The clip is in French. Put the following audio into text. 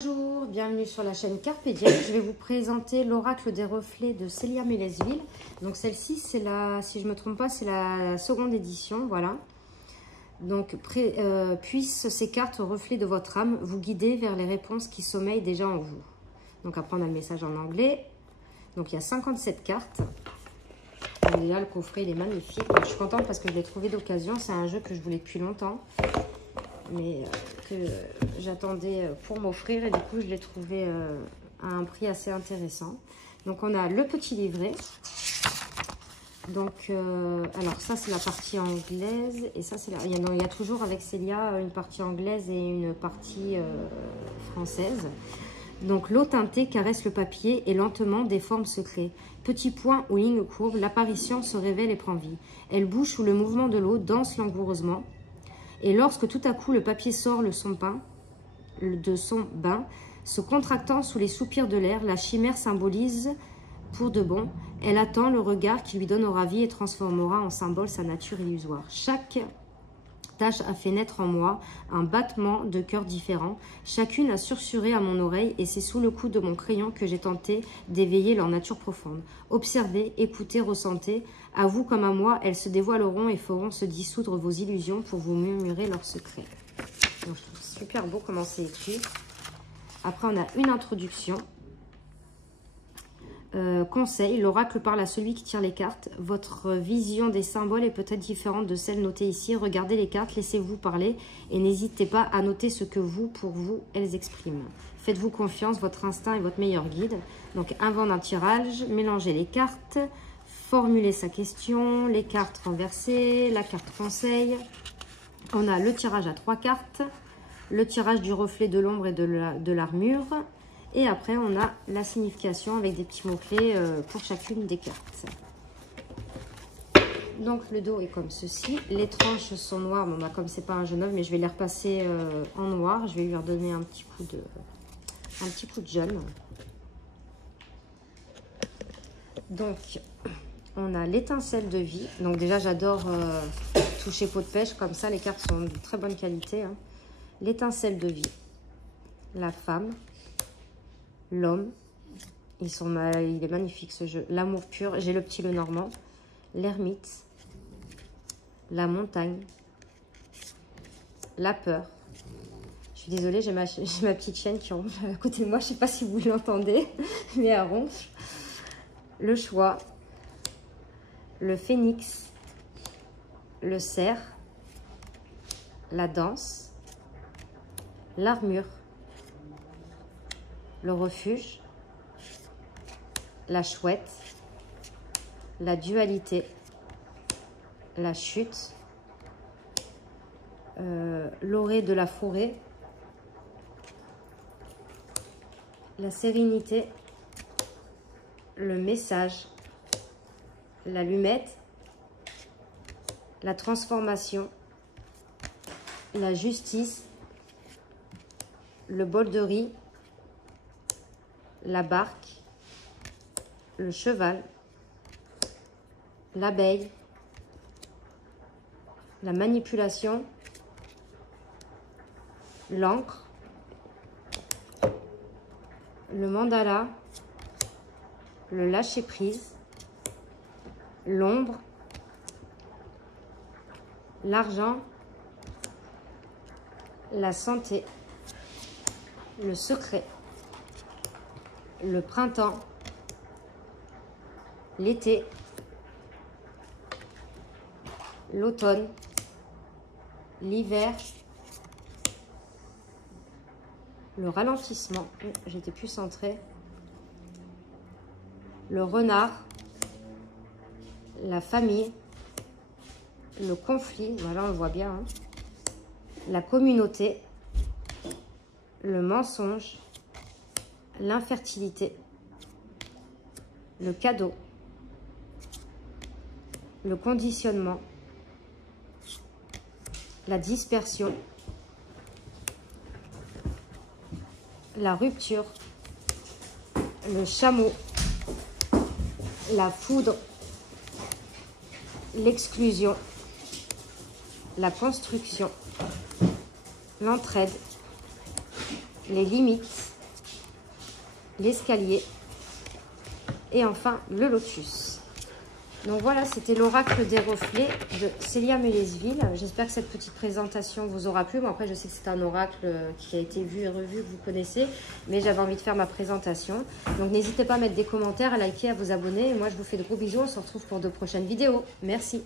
Bonjour, bienvenue sur la chaîne Carpe Diem. Je vais vous présenter l'oracle des reflets de Célia Mélesville. Donc celle-ci, c'est la, si je ne me trompe pas, c'est la seconde édition, voilà. Donc puissent ces cartes reflets de votre âme vous guider vers les réponses qui sommeillent déjà en vous. Donc après on a le message en anglais. Donc il y a 57 cartes. Donc, déjà le coffret il est magnifique. Donc, je suis contente parce que je l'ai trouvé d'occasion. C'est un jeu que je voulais depuis longtemps, mais que j'attendais pour m'offrir, et du coup je l'ai trouvé à un prix assez intéressant. Donc on a le petit livret. Donc alors ça c'est la partie anglaise, et ça c'est il y a toujours avec Célia une partie anglaise et une partie française. Donc l'eau teintée caresse le papier et lentement déforme ce trait. Petits points ou lignes courbes, l'apparition se révèle et prend vie. Elle bouge sous le mouvement de l'eau, danse langoureusement. Et lorsque tout à coup le papier sort de son bain, se contractant sous les soupirs de l'air, la chimère symbolise pour de bon. Elle attend le regard qui lui donnera vie et transformera en symbole sa nature illusoire. Chaque tâche a fait naître en moi un battement de cœur différent. Chacune a susurré à mon oreille, et c'est sous le coup de mon crayon que j'ai tenté d'éveiller leur nature profonde. Observez, écoutez, ressentez. À vous comme à moi, elles se dévoileront et feront se dissoudre vos illusions pour vous murmurer leurs secrets. Donc, je trouve super beau comment c'est écrit. Après, on a une introduction. Conseil, l'oracle parle à celui qui tire les cartes. Votre vision des symboles est peut-être différente de celle notée ici. Regardez les cartes, laissez-vous parler et n'hésitez pas à noter ce que pour vous, elles expriment. Faites-vous confiance, votre instinct est votre meilleur guide. Donc, avant d'un tirage, mélangez les cartes, formulez sa question, les cartes renversées, la carte conseil. On a le tirage à 3 cartes, le tirage du reflet de l'ombre et de l'armure. Et après, on a la signification avec des petits mots-clés pour chacune des cartes. Donc, le dos est comme ceci. Les tranches sont noires. Bon, bah, comme c'est pas un jaune œuf, mais je vais les repasser en noir. Je vais lui redonner un petit coup de jaune. Donc, on a l'étincelle de vie. Donc, déjà, j'adore toucher peau de pêche. Comme ça, les cartes sont de très bonne qualité. Hein. L'étincelle de vie. La femme. L'homme, il est magnifique ce jeu. L'amour pur, j'ai le petit le normand. L'ermite, la montagne, la peur. Je suis désolée, j'ai ma petite chienne qui ronge à côté de moi. Je ne sais pas si vous l'entendez, mais elle ronge. Le choix, le phénix, le cerf, la danse, l'armure, le refuge, la chouette, la dualité, la chute, l'orée de la forêt, la sérénité, le message, l'allumette, la transformation, la justice, le bol de riz, la barque, le cheval, l'abeille, la manipulation, l'encre, le mandala, le lâcher-prise, l'ombre, l'argent, la santé, le secret, le printemps, l'été, l'automne, l'hiver, le ralentissement, j'étais plus centrée, le renard, la famille, le conflit, voilà on le voit bien, hein, la communauté, le mensonge, l'infertilité, le cadeau, le conditionnement, la dispersion, la rupture, le chameau, la foudre, l'exclusion, la construction, l'entraide, les limites, l'escalier et enfin le lotus. Donc voilà, c'était l'oracle des reflets de Célia Melesville. J'espère que cette petite présentation vous aura plu. Bon, après, je sais que c'est un oracle qui a été vu et revu, que vous connaissez, mais j'avais envie de faire ma présentation. Donc n'hésitez pas à mettre des commentaires, à liker, à vous abonner. Et moi, je vous fais de gros bisous. On se retrouve pour de prochaines vidéos. Merci.